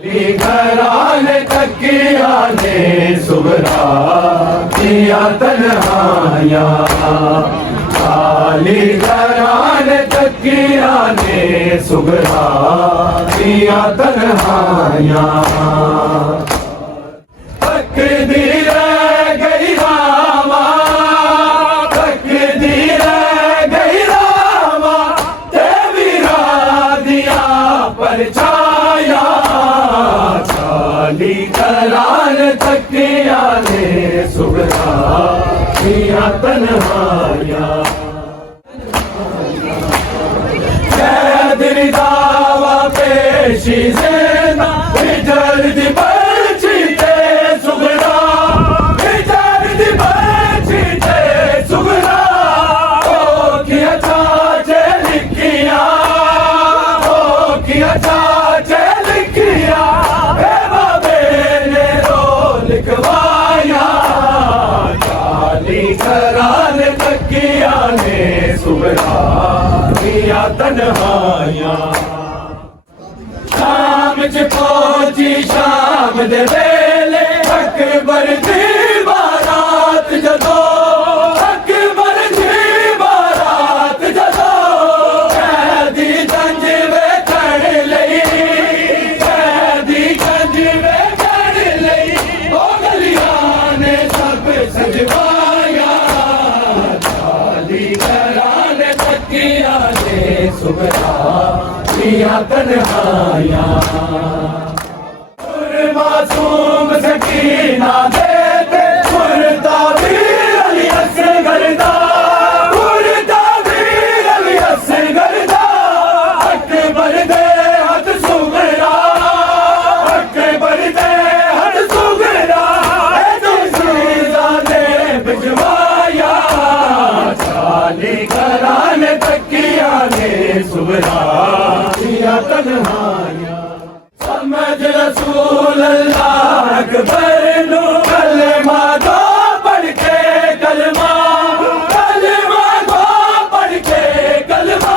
घराने तकिया ने सुगरा दिया तन्हाया, खाली घराने तकिया ने सुगरा दिया तन्हाया। तकदी रह गई रामा, तकदी रह गई रामा, तेरा दिया परछाया, खाली घराने तकिया ने सुगरा दिया तन्हाया। दावा पेशी सेना बिजर दी बची ते सुगरा, बिजर दी बची ते सुगरा, ओ किया चाचे लिखिया, ओ किया चाचे लिखिया, हे बाबे ने रो लिखवाया, खाली घराने तकिया ने सुगरा दिया तन्हाया। शाम च पहुंची शाम दे वेले अकबर दी बारात जदो, अकबर दी बारात जदो, कैदी गंज वेखण लई, कैदी गंज वेखण लई, ओ गलियां ने सब सजवाया, खाली घराने तकिया ने सुगरा दिया तन्हाया। मासूम सकीना देते मुर्दा वीर अली असगर दा, मुर्दा वीर अली असगर दा, अकबर दे हथ सुगरा, अकबर दे हथ सुगरा, सीधा दे भिजवाया, खाली घराने तकिया ने सुगरा दिया तन्हाया। समझ रसूल अल्लाह अकबर नो कलमा दो पढ़ के कलमा, कलमा दो पढ़ के कलमा,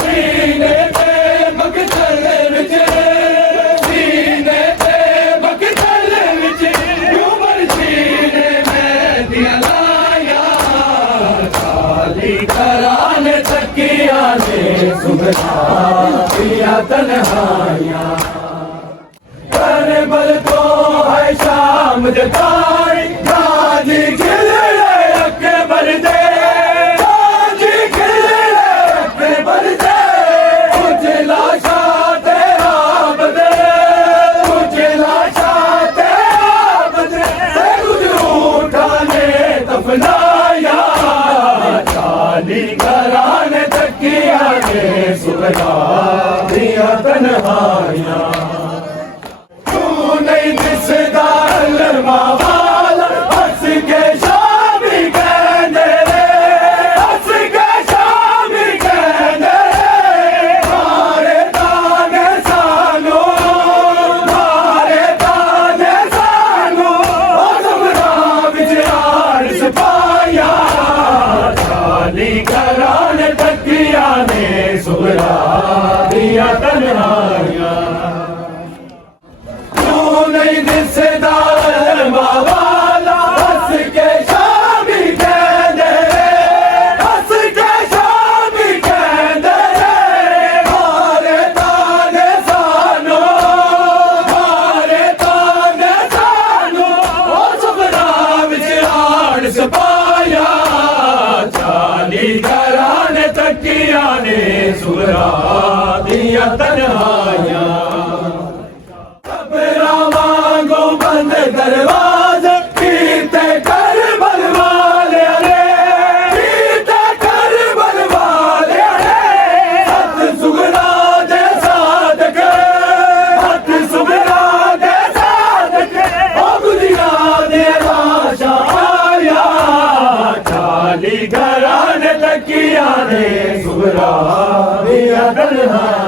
सीने पे मकतल विच, सीने पे मकतल विच, उमर सीने में दिया लाया, खाली घराने तकिया ने सुगरा दिया तन्हाया। करबल को है शाम जताई, गाजी खिले अकबर दे, गाजी खिले अकबर दे, मुझे लाशा तेरा बदे, मुझे लाशा तेरा बदे, गुजरू उठाने दफनाया, खाली घराने तकिया ने सुगरा दिया तन्हाया। नहीं दिसदा लरमा वाला हंस के शामी कहने रे, हंस के शामी कहने रे, मारे ताने सानो, मारे ताने सानो, सुगरा बिचार सिपाया, खाली घराने तकिया ने सुगरा दिया तन्हाया। नहीं दिसदा वाला हंस के शामी कहने रे, हंस के शामी कहने रे, मारे ताने सानो, मारे ताने सानो, ओ सुगरा बिचार सिपाया, खाली घराने तकिया ने सुगरा दिया तन्हाया। बंद दरवाजे पीते कर बलवाले रे, पीते कर बलवाले रे, हथ सुगरा दे सादक, हथ सुगरा दे सादक, ओ गुजिया दे लाशा आया, खाली घराने तकिया ने सुगरा दिया तन्हाया।